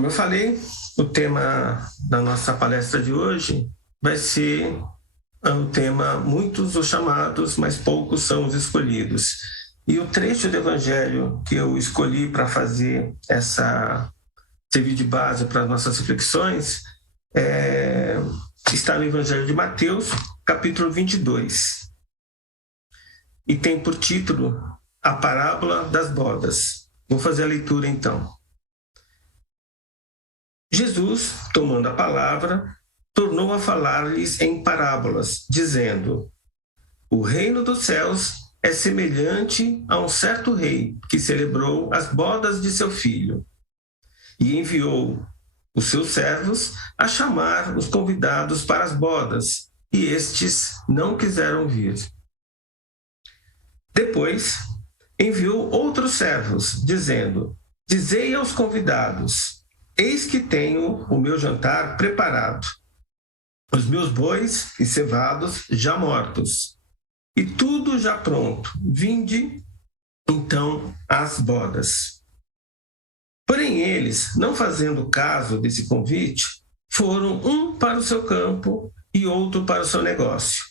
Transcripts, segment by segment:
Como eu falei, o tema da nossa palestra de hoje vai ser o tema muitos os chamados, mas poucos são os escolhidos. E o trecho do Evangelho que eu escolhi para fazer servir de base para as nossas reflexões está no Evangelho de Mateus, capítulo 22. E tem por título A Parábola das Bodas. Vou fazer a leitura então. Jesus, tomando a palavra, tornou a falar-lhes em parábolas, dizendo: O reino dos céus é semelhante a um certo rei que celebrou as bodas de seu filho e enviou os seus servos a chamar os convidados para as bodas, e estes não quiseram vir. Depois, enviou outros servos, dizendo: Dizei aos convidados: Eis que tenho o meu jantar preparado, os meus bois e cevados já mortos, e tudo já pronto. Vinde, então, às bodas. Porém eles, não fazendo caso desse convite, foram um para o seu campo e outro para o seu negócio.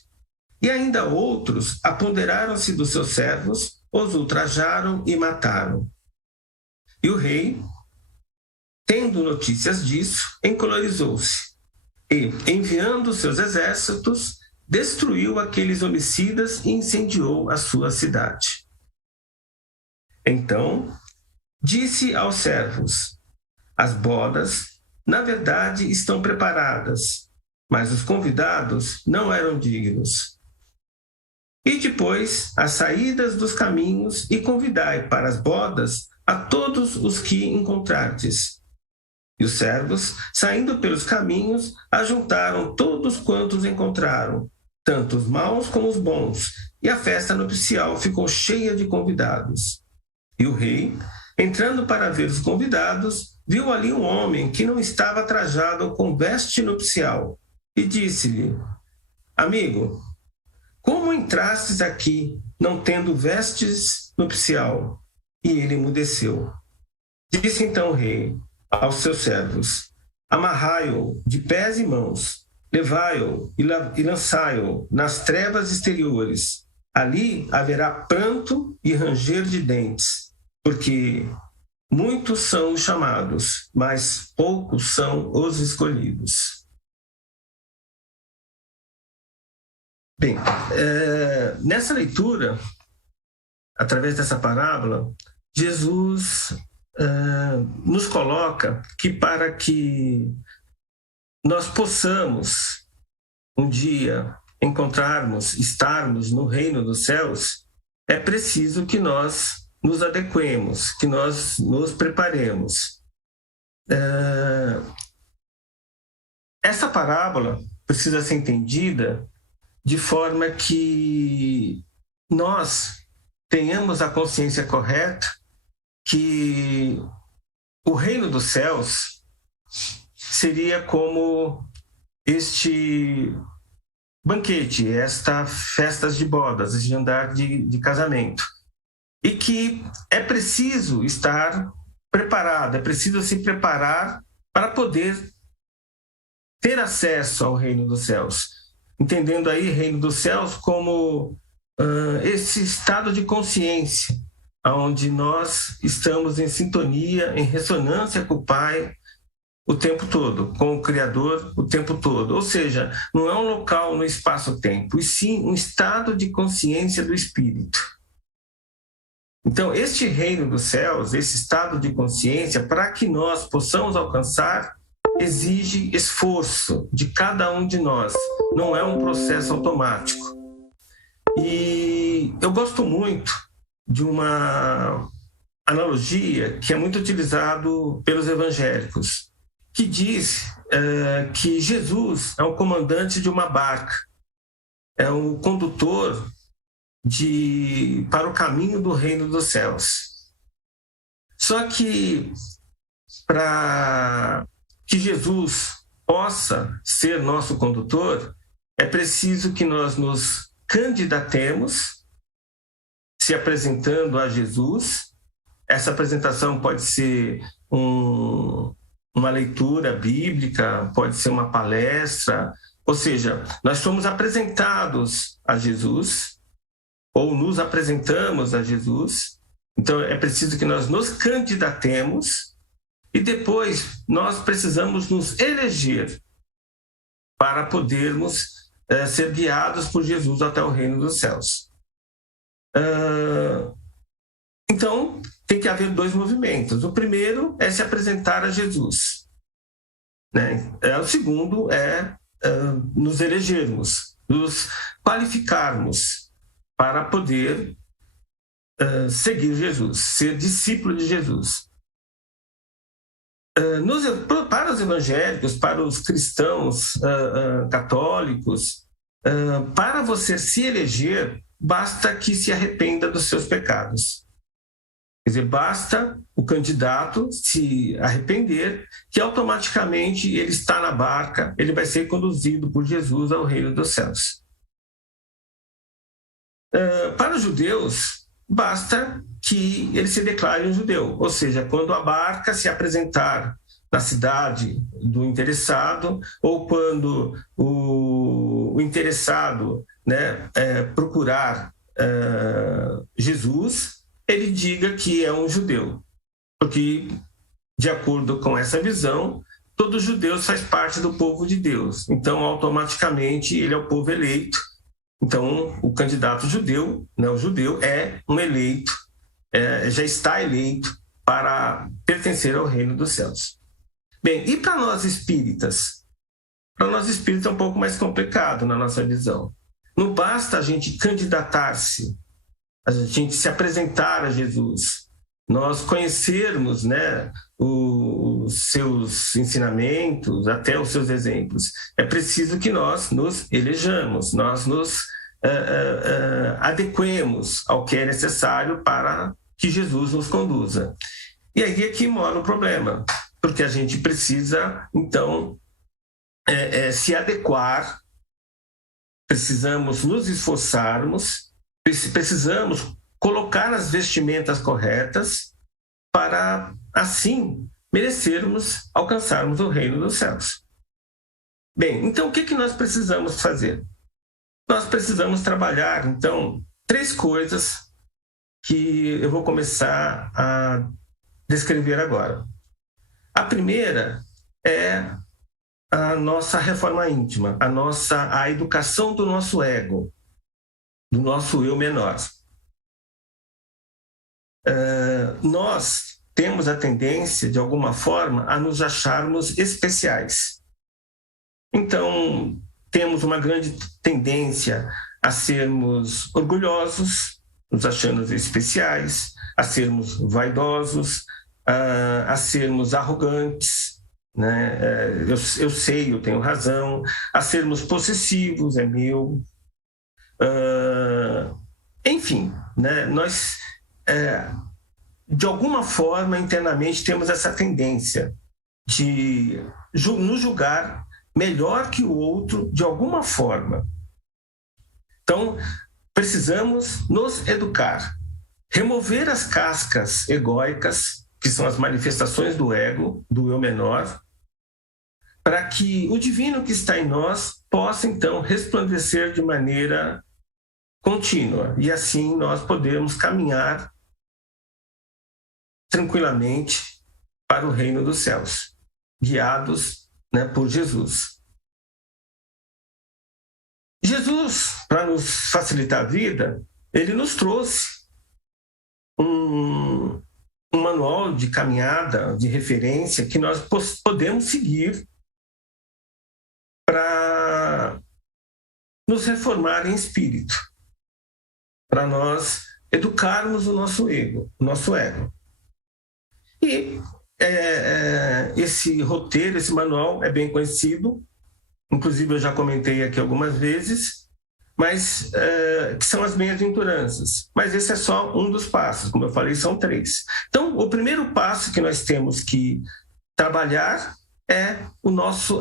E ainda outros apoderaram-se dos seus servos, os ultrajaram e mataram. E o rei, tendo notícias disso, encolerizou-se e, enviando seus exércitos, destruiu aqueles homicidas e incendiou a sua cidade. Então, disse aos servos: As bodas, na verdade, estão preparadas, mas os convidados não eram dignos. E depois, as saídas dos caminhos, e convidai para as bodas a todos os que encontrardes. E os servos, saindo pelos caminhos, ajuntaram todos quantos encontraram, tanto os maus como os bons, e a festa nupcial ficou cheia de convidados. E o rei, entrando para ver os convidados, viu ali um homem que não estava trajado com veste nupcial, e disse-lhe: Amigo, como entrastes aqui, não tendo vestes nupcial? E ele emudeceu. Disse então o rei aos seus servos: Amarrai-o de pés e mãos, levai-o e lançai-o nas trevas exteriores. Ali haverá pranto e ranger de dentes, porque muitos são os chamados, mas poucos são os escolhidos. Bem, nessa leitura, através dessa parábola, Jesus nos coloca que para que nós possamos um dia estarmos no reino dos céus, é preciso que nós nos adequemos, que nós nos preparemos. Essa parábola precisa ser entendida de forma que nós tenhamos a consciência correta que o reino dos céus seria como este banquete, estas festas de bodas, este jantar de casamento. E que é preciso estar preparado, é preciso se preparar para poder ter acesso ao reino dos céus. Entendendo aí reino dos céus como esse estado de consciência, onde nós estamos em sintonia, em ressonância com o Pai o tempo todo, com o Criador o tempo todo. Ou seja, não é um local no espaço-tempo, e sim um estado de consciência do Espírito. Então, este reino dos céus, esse estado de consciência, para que nós possamos alcançar, exige esforço de cada um de nós. Não é um processo automático. E eu gosto muito de uma analogia que é muito utilizado pelos evangélicos, que diz que Jesus é o comandante de uma barca, é o condutor para o caminho do reino dos céus. Só que para que Jesus possa ser nosso condutor, é preciso que nós nos candidatemos, se apresentando a Jesus. Essa apresentação pode ser um uma leitura bíblica, pode ser uma palestra, ou seja, nós somos apresentados a Jesus, ou nos apresentamos a Jesus, então é preciso que nós nos candidatemos e depois nós precisamos nos eleger para podermos ser guiados por Jesus até o reino dos céus. Então, tem que haver dois movimentos. O primeiro é se apresentar a Jesus, né? O segundo é nos elegermos, nos qualificarmos para poder seguir Jesus, ser discípulo de Jesus. Para os evangélicos, para os cristãos católicos, para você se eleger, basta que se arrependa dos seus pecados. Quer dizer, basta o candidato se arrepender, que automaticamente ele está na barca, ele vai ser conduzido por Jesus ao reino dos céus. Para os judeus, basta que ele se declare um judeu, ou seja, quando a barca se apresentar na cidade do interessado, ou quando o interessado, né, procurar Jesus, ele diga que é um judeu, porque, de acordo com essa visão, todo judeu faz parte do povo de Deus, então automaticamente ele é o povo eleito. Então, o candidato judeu, né, o judeu é um eleito, já está eleito para pertencer ao reino dos céus. Bem, e para nós espíritas? Para nós espíritas é um pouco mais complicado na nossa visão. Não basta a gente candidatar-se, a gente se apresentar a Jesus, nós conhecermos, né, os seus ensinamentos, até os seus exemplos. É preciso que nós nos elejamos, nós nos adequemos ao que é necessário para que Jesus nos conduza. E aí é que mora o problema, porque a gente precisa, então, se adequar, precisamos nos esforçarmos, precisamos colocar as vestimentas corretas para, assim, merecermos alcançarmos o reino dos céus. Bem, então o que nós precisamos fazer? Nós precisamos trabalhar, então, 3 coisas que eu vou começar a descrever agora. A primeira é a nossa reforma íntima, a educação do nosso ego, do nosso eu menor. Nós temos a tendência, de alguma forma, a nos acharmos especiais. Então, temos uma grande tendência a sermos orgulhosos, nos achando especiais, a sermos vaidosos, a sermos arrogantes, né? Eu sei, eu tenho razão, a sermos possessivos, é meu. Enfim, né? Nós, de alguma forma, internamente, temos essa tendência de nos julgar melhor que o outro de alguma forma. Então, precisamos nos educar, remover as cascas egóicas, que são as manifestações do ego, do eu menor, para que o divino que está em nós possa, então, resplandecer de maneira contínua. E assim nós podemos caminhar tranquilamente para o reino dos céus, guiados, né, por Jesus. Jesus, para nos facilitar a vida, ele nos trouxe um manual de caminhada, de referência, que nós podemos seguir para nos reformar em espírito, para nós educarmos o nosso ego. E esse roteiro, esse manual é bem conhecido, inclusive eu já comentei aqui algumas vezes, mas que são as bem-aventuranças. Mas esse é só um dos passos, como eu falei, são 3. Então, o primeiro passo que nós temos que trabalhar é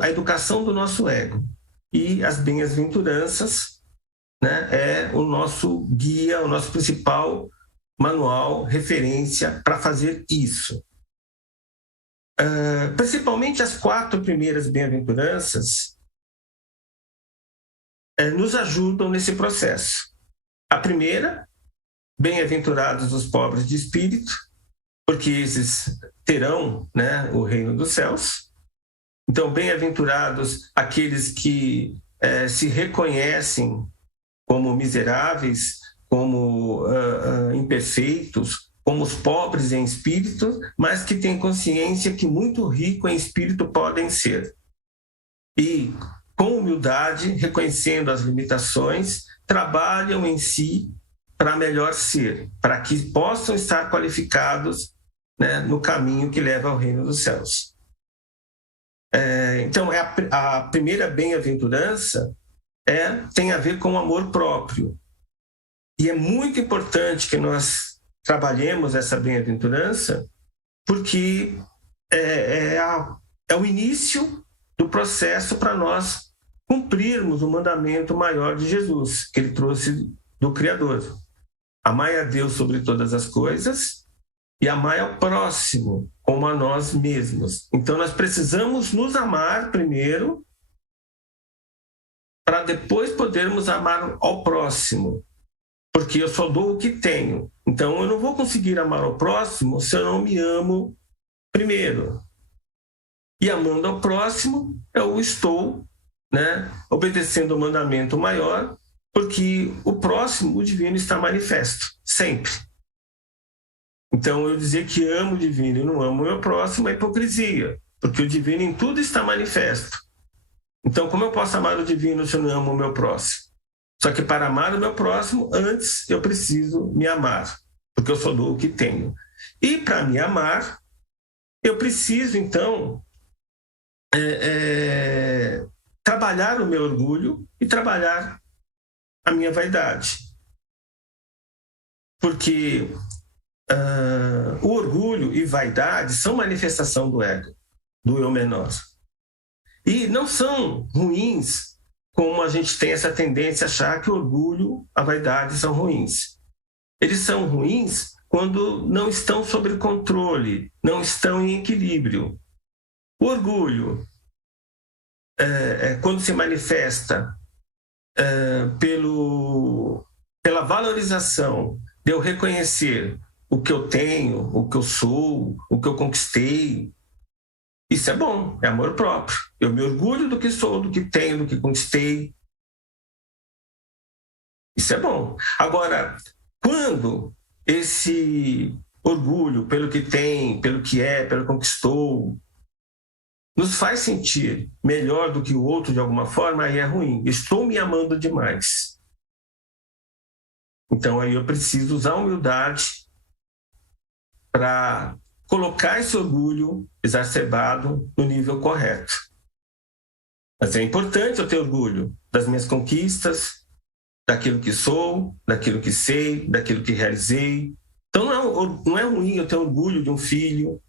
a educação do nosso ego. E as bem-aventuranças, né, é o nosso guia, o nosso principal manual, referência para fazer isso. Principalmente as 4 primeiras bem-aventuranças nos ajudam nesse processo. A primeira, bem-aventurados os pobres de espírito, porque esses terão, né, o reino dos céus. Então, bem-aventurados aqueles que se reconhecem como miseráveis, como imperfeitos, como os pobres em espírito, mas que têm consciência que muito rico em espírito podem ser. E, com humildade, reconhecendo as limitações, trabalham em si para melhor ser, para que possam estar qualificados, né, no caminho que leva ao reino dos céus. Então, a primeira bem-aventurança tem a ver com o amor próprio. E é muito importante que nós trabalhemos essa bem-aventurança, porque é o início do processo para nós cumprirmos o mandamento maior de Jesus, que ele trouxe do Criador. Amai a Deus sobre todas as coisas e amai ao próximo como a nós mesmos. Então, nós precisamos nos amar primeiro para depois podermos amar ao próximo, porque eu só dou o que tenho. Então, eu não vou conseguir amar ao próximo se eu não me amo primeiro. E amando ao próximo, eu estou, né, obedecendo o mandamento maior, porque o próximo, o divino, está manifesto, sempre. Então, eu dizer que amo o divino e não amo o meu próximo é hipocrisia, porque o divino em tudo está manifesto. Então, como eu posso amar o divino se eu não amo o meu próximo? Só que para amar o meu próximo, antes eu preciso me amar, porque eu só dou o que tenho. E para me amar, eu preciso, então, trabalhar o meu orgulho e trabalhar a minha vaidade. Porque o orgulho e vaidade são manifestação do ego, do eu menor. E não são ruins, como a gente tem essa tendência a achar que o orgulho, a vaidade são ruins. Eles são ruins quando não estão sob controle, não estão em equilíbrio. O orgulho, quando se manifesta pela valorização de eu reconhecer o que eu tenho, o que eu sou, o que eu conquistei, isso é bom, é amor próprio. Eu me orgulho do que sou, do que tenho, do que conquistei. Isso é bom. Agora, quando esse orgulho pelo que tem, pelo que é, pelo que conquistou, nos faz sentir melhor do que o outro de alguma forma, aí é ruim. Estou me amando demais. Então, aí eu preciso usar a humildade para colocar esse orgulho exacerbado no nível correto. Mas é importante eu ter orgulho das minhas conquistas, daquilo que sou, daquilo que sei, daquilo que realizei. Então não é ruim eu ter orgulho de um filho,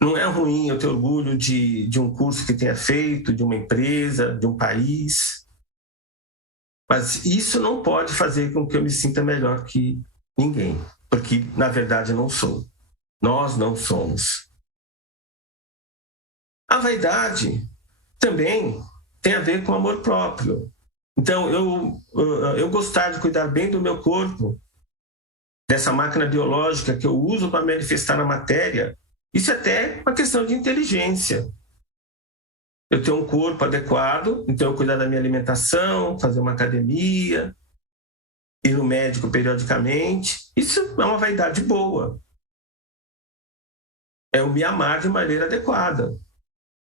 não é ruim eu ter orgulho de um curso que tenha feito, de uma empresa, de um país. Mas isso não pode fazer com que eu me sinta melhor que ninguém, porque na verdade eu não sou. Nós não somos. A vaidade também tem a ver com amor próprio. Então, eu gostar de cuidar bem do meu corpo, dessa máquina biológica que eu uso para manifestar na matéria, isso é até uma questão de inteligência. Eu tenho um corpo adequado, então eu cuidar da minha alimentação, fazer uma academia, ir no médico periodicamente, isso é uma vaidade boa. É eu me amar de maneira adequada.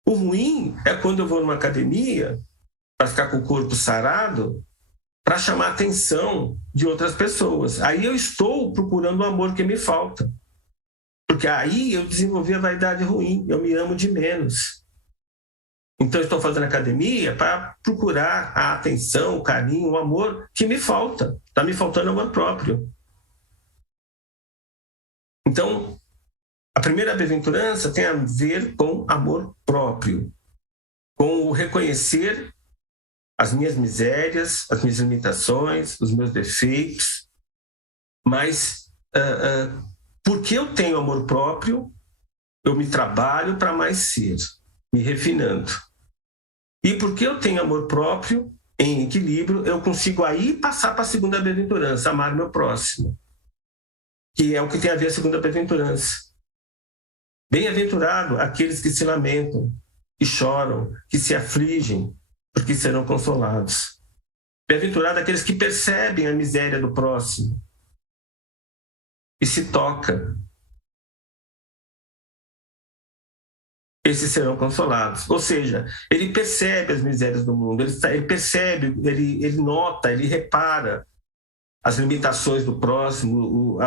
O ruim é quando eu vou numa academia para ficar com o corpo sarado, para chamar a atenção de outras pessoas. Aí eu estou procurando o amor que me falta. Porque aí eu desenvolvi a vaidade ruim, eu me amo de menos. Então eu estou fazendo academia para procurar a atenção, o carinho, o amor que me falta. Está me faltando amor próprio. Então, a primeira bem-aventurança tem a ver com amor próprio, com o reconhecer as minhas misérias, as minhas limitações, os meus defeitos, mas porque eu tenho amor próprio, eu me trabalho para mais ser, me refinando. E porque eu tenho amor próprio, em equilíbrio, eu consigo aí passar para a segunda bem-aventurança, amar meu próximo, que é o que tem a ver a segunda bem-aventurança. Bem-aventurado aqueles que se lamentam, que choram, que se afligem, porque serão consolados. Bem-aventurado aqueles que percebem a miséria do próximo e se toca. Esses serão consolados. Ou seja, ele percebe as misérias do mundo, ele percebe, ele nota, ele repara as limitações do próximo,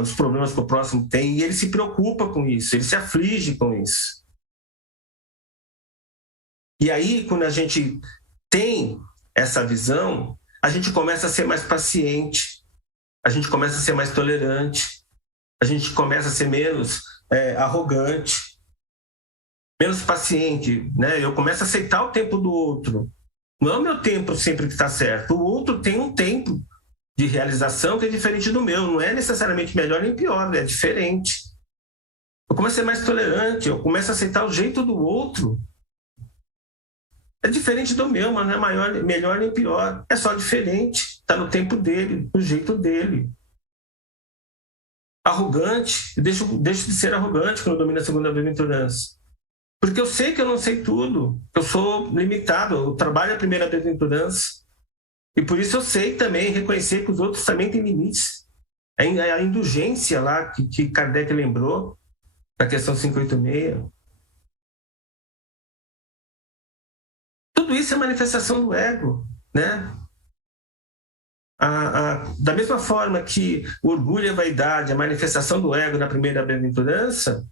os problemas que o próximo tem, e ele se preocupa com isso, ele se aflige com isso. E aí, quando a gente tem essa visão, a gente começa a ser mais paciente, a gente começa a ser mais tolerante, a gente começa a ser menos arrogante, menos paciente, né? Eu começo a aceitar o tempo do outro. Não é o meu tempo sempre que está certo. O outro tem um tempo de realização que é diferente do meu. Não é necessariamente melhor nem pior, é diferente. Eu começo a ser mais tolerante, eu começo a aceitar o jeito do outro. É diferente do meu, mas não é melhor nem pior. É só diferente. Está no tempo dele, no jeito dele. Arrogante, eu deixo de ser arrogante quando eu domino a segunda bem-aventurança. Porque eu sei que eu não sei tudo. Eu sou limitado, eu trabalho a primeira bem-aventurança. E por isso eu sei também reconhecer que os outros também têm limites. A indulgência lá que Kardec lembrou, na questão 586. Tudo isso é manifestação do ego, né? Da mesma forma que o orgulho e a vaidade, a manifestação do ego na primeira bem-aventurança,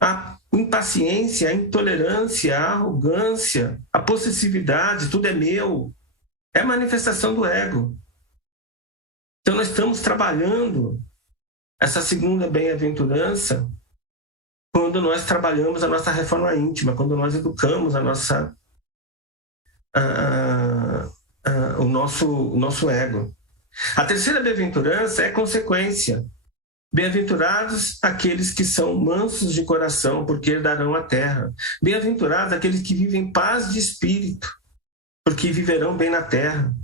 a impaciência, a intolerância, a arrogância, a possessividade, tudo é meu, é manifestação do ego. Então nós estamos trabalhando essa segunda bem-aventurança quando nós trabalhamos a nossa reforma íntima, quando nós educamos o nosso ego. A terceira bem-aventurança é consequência. Bem-aventurados aqueles que são mansos de coração, porque herdarão a terra. Bem-aventurados aqueles que vivem em paz de espírito, porque viverão bem na terra.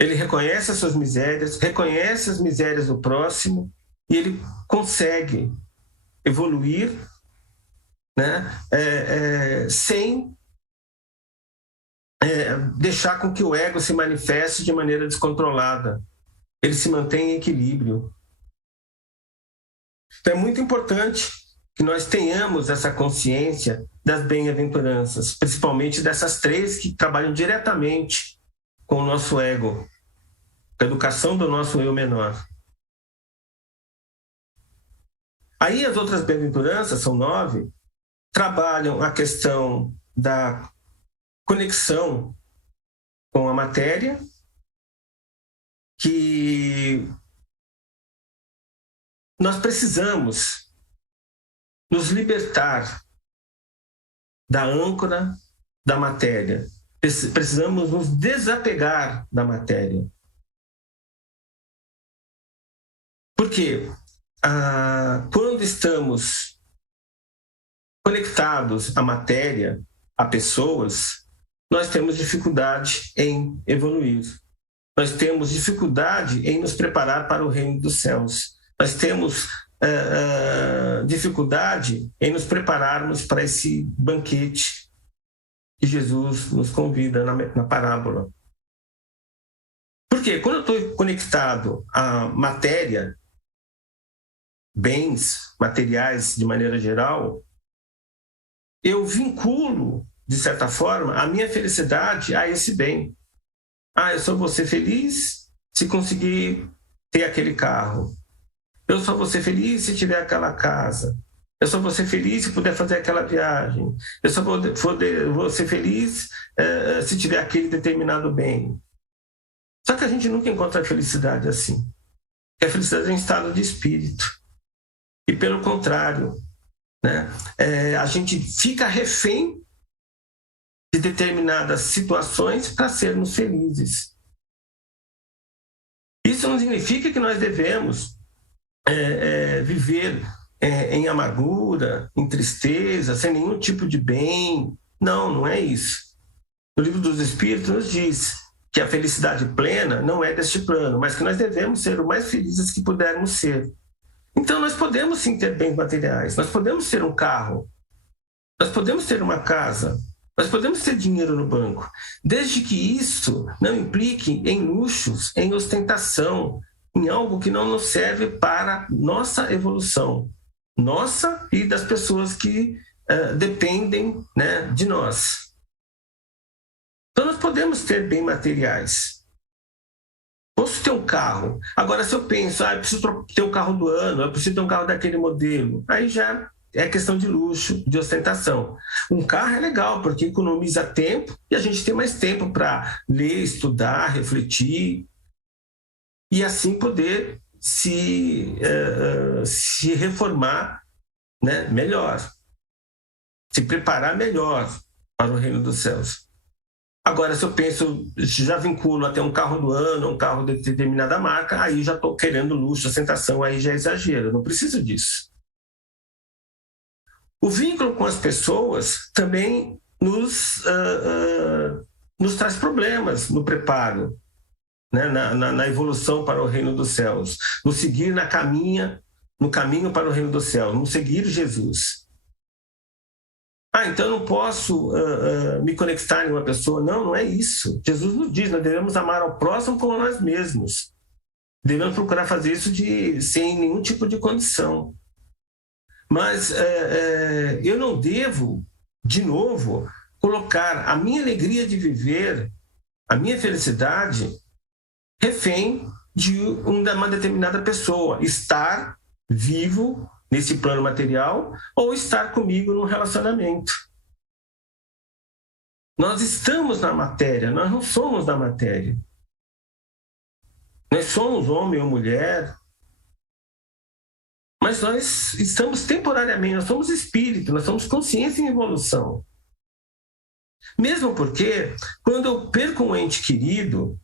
Ele reconhece as suas misérias, reconhece as misérias do próximo e ele consegue evoluir, né, sem deixar com que o ego se manifeste de maneira descontrolada. Ele se mantém em equilíbrio. Então é muito importante que nós tenhamos essa consciência das bem-aventuranças, principalmente dessas três que trabalham diretamente com o nosso ego, com a educação do nosso eu menor. Aí as outras bem-aventuranças, são 9, trabalham a questão da conexão com a matéria, que nós precisamos nos libertar da âncora da matéria. Precisamos nos desapegar da matéria. Porque quando estamos conectados à matéria, a pessoas, nós temos dificuldade em evoluir. Nós temos dificuldade em nos preparar para o reino dos céus. Nós temos dificuldade em nos prepararmos para esse banquete que Jesus nos convida na parábola. Porque quando eu estou conectado à matéria, bens materiais de maneira geral, eu vinculo, de certa forma, a minha felicidade a esse bem. Eu só vou ser feliz se conseguir ter aquele carro. Eu só vou ser feliz se tiver aquela casa. Eu só vou ser feliz se puder fazer aquela viagem. Eu só vou ser feliz se tiver aquele determinado bem. Só que a gente nunca encontra a felicidade assim. Porque a felicidade é um estado de espírito. E pelo contrário, né, a gente fica refém de determinadas situações para sermos felizes. Isso não significa que nós devemos viver em amargura, em tristeza, sem nenhum tipo de bem. Não, não é isso. O Livro dos Espíritos nos diz que a felicidade plena não é deste plano, mas que nós devemos ser o mais felizes que pudermos ser. Então, nós podemos sim ter bens materiais, nós podemos ter um carro, nós podemos ter uma casa, nós podemos ter dinheiro no banco, desde que isso não implique em luxos, em ostentação, em algo que não nos serve para nossa evolução, nossa e das pessoas que dependem, né, de nós. Então, nós podemos ter bens materiais. Posso ter um carro. Agora, se eu penso, eu preciso ter um carro do ano, eu preciso ter um carro daquele modelo, aí já é questão de luxo, de ostentação. Um carro é legal, porque economiza tempo e a gente tem mais tempo para ler, estudar, refletir e assim poder se reformar, né, melhor, se preparar melhor para o reino dos céus. Agora, se eu penso, já vinculo até um carro do ano, um carro de determinada marca, aí já estou querendo luxo, ostentação, aí já é exagero, eu não preciso disso. O vínculo com as pessoas também nos traz problemas no preparo, né? na evolução para o reino dos céus, no seguir no caminho para o reino dos céus, no seguir Jesus. Então eu não posso me conectar em uma pessoa. Não, não é isso. Jesus nos diz, nós devemos amar ao próximo como a nós mesmos. Devemos procurar fazer isso sem nenhum tipo de condição. Mas eu não devo, de novo, colocar a minha alegria de viver, a minha felicidade, refém de uma determinada pessoa. Estar vivo nesse plano material ou estar comigo num relacionamento. Nós estamos na matéria, nós não somos da matéria. Nós somos homem ou mulher, mas nós estamos temporariamente, nós somos espírito, nós somos consciência em evolução. Mesmo porque, quando eu perco um ente querido,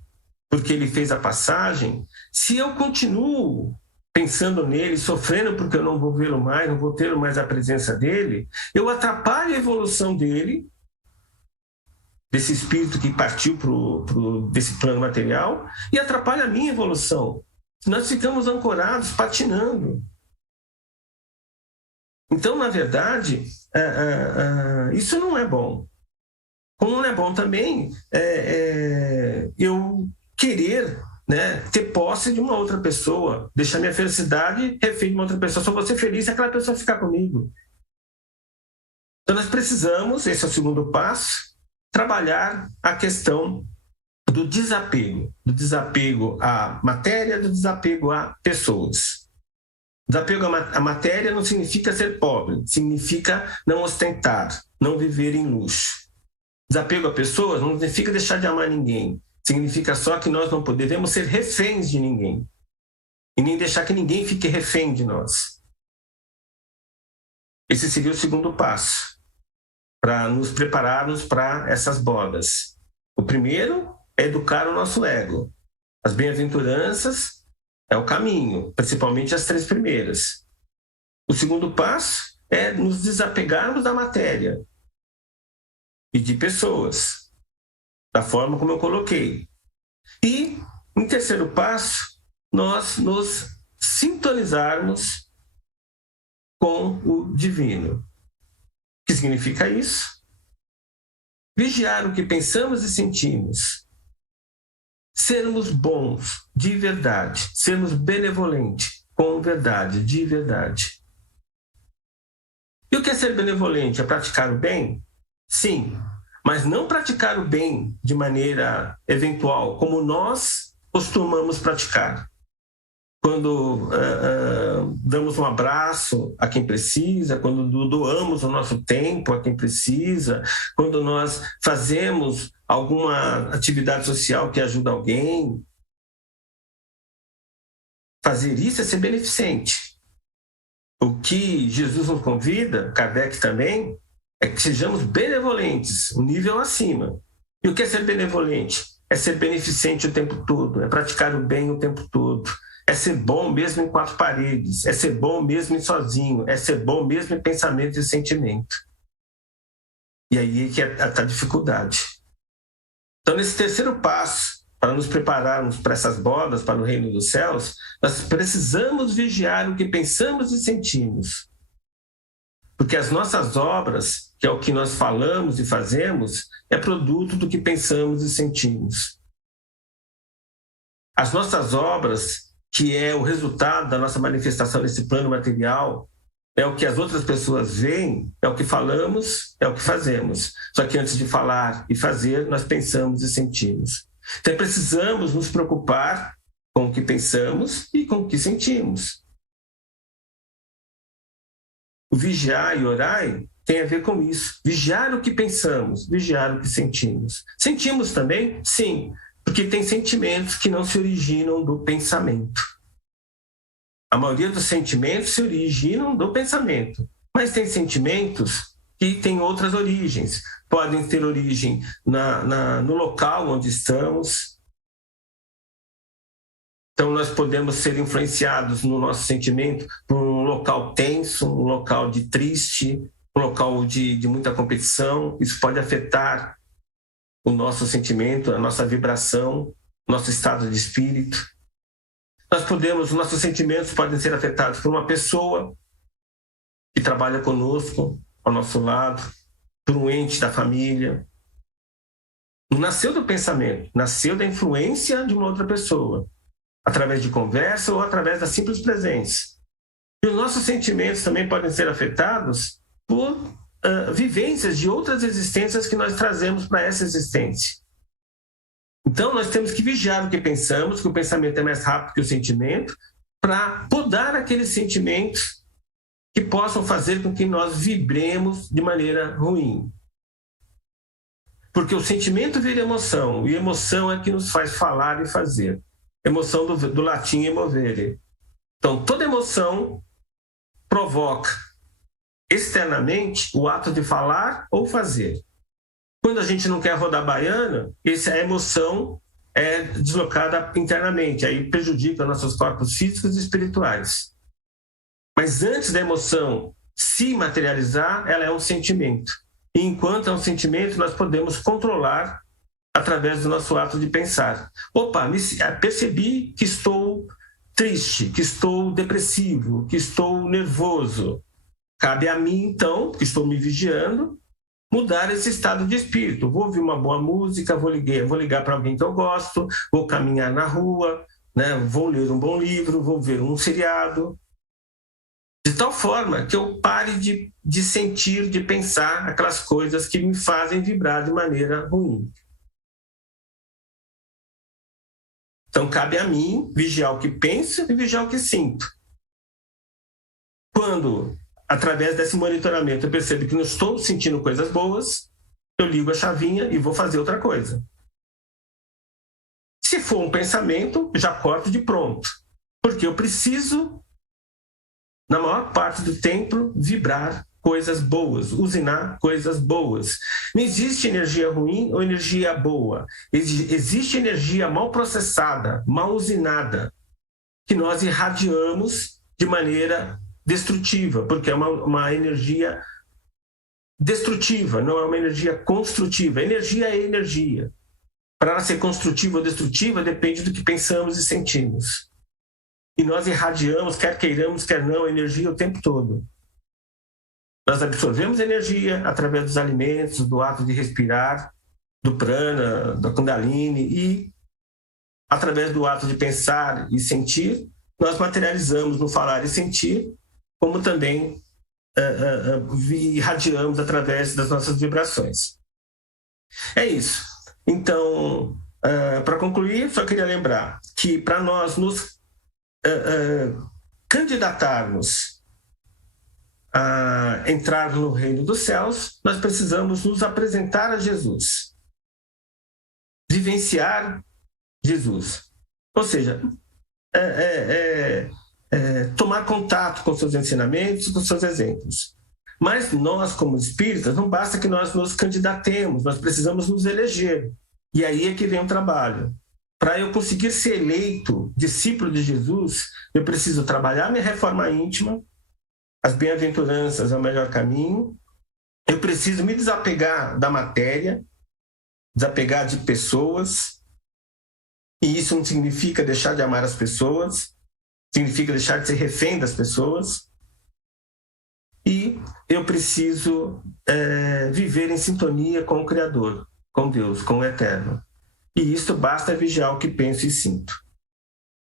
porque ele fez a passagem, se eu continuo pensando nele, sofrendo porque eu não vou vê-lo mais, não vou ter mais a presença dele, eu atrapalho a evolução dele, desse espírito que partiu desse plano material, e atrapalho a minha evolução. Nós ficamos ancorados, patinando. Então, na verdade, isso não é bom. Como não é bom também eu querer, né, ter posse de uma outra pessoa, deixar minha felicidade refém de uma outra pessoa. Só vou ser feliz se aquela pessoa ficar comigo. Então nós precisamos, esse é o segundo passo, trabalhar a questão do desapego à matéria, do desapego a pessoas. Desapego à matéria não significa ser pobre, significa não ostentar, não viver em luxo. Desapego a pessoas não significa deixar de amar ninguém. Significa só que nós não devemos ser reféns de ninguém. E nem deixar que ninguém fique refém de nós. Esse seria o segundo passo, para nos prepararmos para essas bodas. O primeiro é educar o nosso ego. As bem-aventuranças é o caminho, principalmente as 3 primeiras. O segundo passo é nos desapegarmos da matéria e de pessoas, da forma como eu coloquei. E, em terceiro passo, nós nos sintonizarmos com o divino. O que significa isso? Vigiar o que pensamos e sentimos. Sermos bons de verdade. Sermos benevolentes com verdade, de verdade. E o que é ser benevolente? É praticar o bem? Sim. Mas não praticar o bem de maneira eventual, como nós costumamos praticar. Quando damos um abraço a quem precisa, quando doamos o nosso tempo a quem precisa, quando nós fazemos alguma atividade social que ajuda alguém. Fazer isso é ser beneficente. O que Jesus nos convida, Kardec também, é que sejamos benevolentes, um nível acima. E o que é ser benevolente? É ser beneficente o tempo todo, é praticar o bem o tempo todo, É ser bom mesmo em quatro paredes, é ser bom mesmo em sozinho, é ser bom mesmo em pensamento e sentimento. E aí é que está a dificuldade. Então, nesse terceiro passo, para nos prepararmos para essas bodas, para o reino dos céus, nós precisamos vigiar o que pensamos e sentimos. Porque as nossas obras, que é o que nós falamos e fazemos, é produto do que pensamos e sentimos. As nossas obras, que é o resultado da nossa manifestação nesse plano material, é o que as outras pessoas veem, é o que falamos, é o que fazemos. Só que antes de falar e fazer, nós pensamos e sentimos. Então precisamos nos preocupar com o que pensamos e com o que sentimos. O vigiar e orar tem a ver com isso. Vigiar o que pensamos, vigiar o que sentimos. Sentimos também? Sim, porque tem sentimentos que não se originam do pensamento. A maioria dos sentimentos se originam do pensamento, mas tem sentimentos que têm outras origens. Podem ter origem no local onde estamos. Então, nós podemos ser influenciados no nosso sentimento por um local tenso, um local de triste, um local de muita competição. Isso pode afetar o nosso sentimento, a nossa vibração, nosso estado de espírito. Os nossos sentimentos podem ser afetados por uma pessoa que trabalha conosco, ao nosso lado, por um ente da família. Não nasceu do pensamento, nasceu da influência de uma outra pessoa, através de conversa ou através da simples presença. E os nossos sentimentos também podem ser afetados por vivências de outras existências que nós trazemos para essa existência. Então, nós temos que vigiar o que pensamos, que o pensamento é mais rápido que o sentimento, para podar aqueles sentimentos que possam fazer com que nós vibremos de maneira ruim. Porque o sentimento vira emoção, e emoção é que nos faz falar e fazer. Emoção do latim emovere. Então, toda emoção provoca externamente o ato de falar ou fazer. Quando a gente não quer rodar baiana, essa emoção é deslocada internamente, aí prejudica nossos corpos físicos e espirituais. Mas antes da emoção se materializar, ela é um sentimento. E enquanto é um sentimento, nós podemos controlar através do nosso ato de pensar. Opa, percebi que estou triste, que estou depressivo, que estou nervoso. Cabe a mim, então, que estou me vigiando, mudar esse estado de espírito. Vou ouvir uma boa música, vou ligar para alguém que eu gosto, vou caminhar na rua, né? Vou ler um bom livro, vou ver um seriado. De tal forma que eu pare de sentir, de pensar aquelas coisas que me fazem vibrar de maneira ruim. Então, cabe a mim vigiar o que penso e vigiar o que sinto. Quando, através desse monitoramento, eu percebo que não estou sentindo coisas boas, eu ligo a chavinha e vou fazer outra coisa. Se for um pensamento, já corto de pronto. Porque eu preciso, na maior parte do tempo, vibrar coisas boas, usinar coisas boas. Não existe energia ruim ou energia boa. Existe energia mal processada, mal usinada, que nós irradiamos de maneira destrutiva, porque é uma energia destrutiva, não é uma energia construtiva. Energia é energia. Para ela ser construtiva ou destrutiva, depende do que pensamos e sentimos. E nós irradiamos, quer queiramos, quer não, energia o tempo todo. Nós absorvemos energia através dos alimentos, do ato de respirar, do prana, da kundalini, e através do ato de pensar e sentir, nós materializamos no falar e sentir, como também irradiamos através das nossas vibrações. É isso. Então, para concluir, só queria lembrar que para nós nos candidatarmos a entrar no reino dos céus, nós precisamos nos apresentar a Jesus, vivenciar Jesus, ou seja, tomar contato com seus ensinamentos, com seus exemplos. Mas nós, como espíritas, não basta que nós nos candidatemos, nós precisamos nos eleger. E aí é que vem o trabalho. Para eu conseguir ser eleito discípulo de Jesus, eu preciso trabalhar minha reforma íntima, as bem-aventuranças é o melhor caminho, eu preciso me desapegar da matéria, desapegar de pessoas, e isso não significa deixar de amar as pessoas, significa deixar de ser refém das pessoas, e eu preciso viver em sintonia com o Criador, com Deus, com o Eterno. E isto basta vigiar o que penso e sinto.